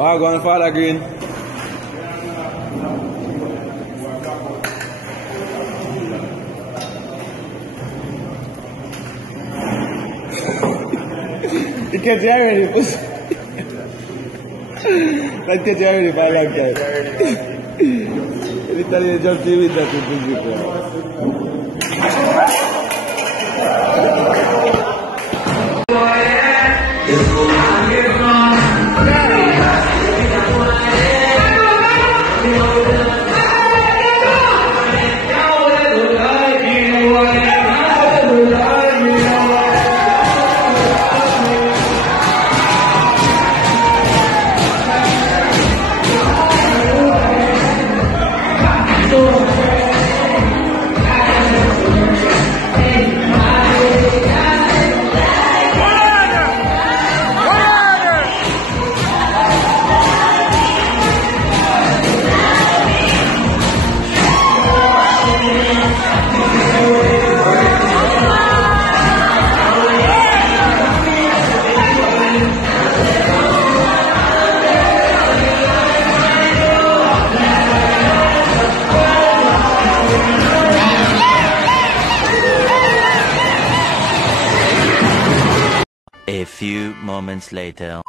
Oh, go on, Father Green. You catch you already, pussy. Like catch you already for a long time. Every time you jump to you with that, you pussy. A few moments later.